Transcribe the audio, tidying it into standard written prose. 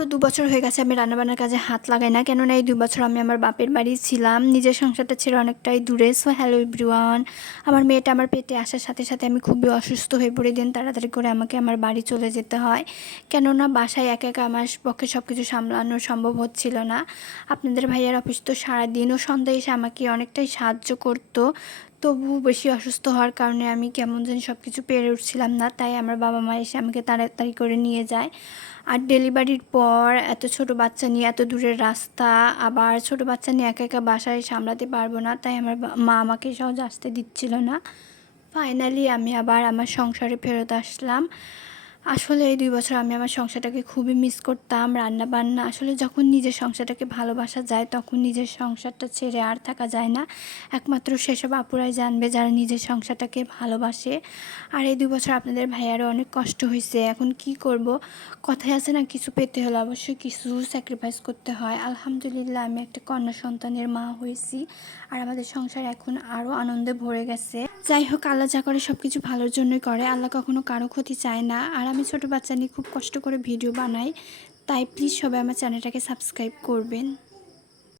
পুরো ২ বছর হয়ে গেছে আমি রান্নাবান্নার কাজে হাত লাগাই না। কেননা এই ২ বছর আমি আমার বাপের বাড়ি ছিলাম। নিজের সংসারটা ছেড়ে অনেকটাই দূরে। So hello everyone. আমার মেয়েটা আমার পেটে আসার সাথে, সাথে আমি খুবই অসুস্থ হয়ে পড়ি। দেন তাড়াতাড়ি করে আমাকে আমার বাড়ি চলে যেতে হয়। কেননা বাসায় একা, একা আমার পক্ষে সবকিছু সামলানো সম্ভব হচ্ছিল না। আপনাদের ভাইয়ার অফিস তো সারাদিন ও সন্ধ্যায় এসে আমাকে অনেকটাই সাহায্য করত। তবু বেশি অসুস্থ হওয়ার কারণে আমি কেমন জানি সব কিছু পেরে উঠছিলাম না। তাই আমার বাবা-মা এসে আমাকে তাড়াতাড়ি করে নিয়ে যায়। আর ডেলিভারির পর এত ছোট বাচ্চা নিয়ে এত দূরের রাস্তা, আবার ছোট বাচ্চা নিয়ে একা, একা বাসায় সামলাতে পারবো না। তাই আমার মা আমাকে সহজ আসতে দিচ্ছিল না। ফাইনালি আমি আবার আমার সংসারে ফেরত আসলাম। আসলে এই ২ বছর আমি আমার সংসারটাকে খুবই মিস করতাম। রান্নাবান্না আসলে যখন নিজের সংসারটাকে ভালোবাসা যায় তখন নিজের সংসারটা ছেড়ে আর থাকা যায় না। একমাত্র সেসব আপুরাই জানবে যারা নিজের সংসারটাকে ভালোবাসে। আর এই ২ বছর আপনাদের ভাইয়ারও অনেক কষ্ট হইছে। এখন কি করব? কথায় আছে না, কিছু পেতে হলে অবশ্যই কিছু স্যাক্রিফাইস করতে হয়। আলহামদুলিল্লাহ আমি একটা কন্যা সন্তানের মা হয়েছি। আর আমাদের সংসার এখন আরও আনন্দে ভরে গেছে। যাই হোক, আল্লাহ যা করে সব কিছু ভালোর জন্যই করে। আল্লাহ কখনো কারো ক্ষতি চায় না। আর আমি ছোট বাচ্চা নিয়ে খুব কষ্ট করে ভিডিও বানাই। তাই প্লিজ সবাই আমার চ্যানেলটাকে সাবস্ক্রাইব করবেন।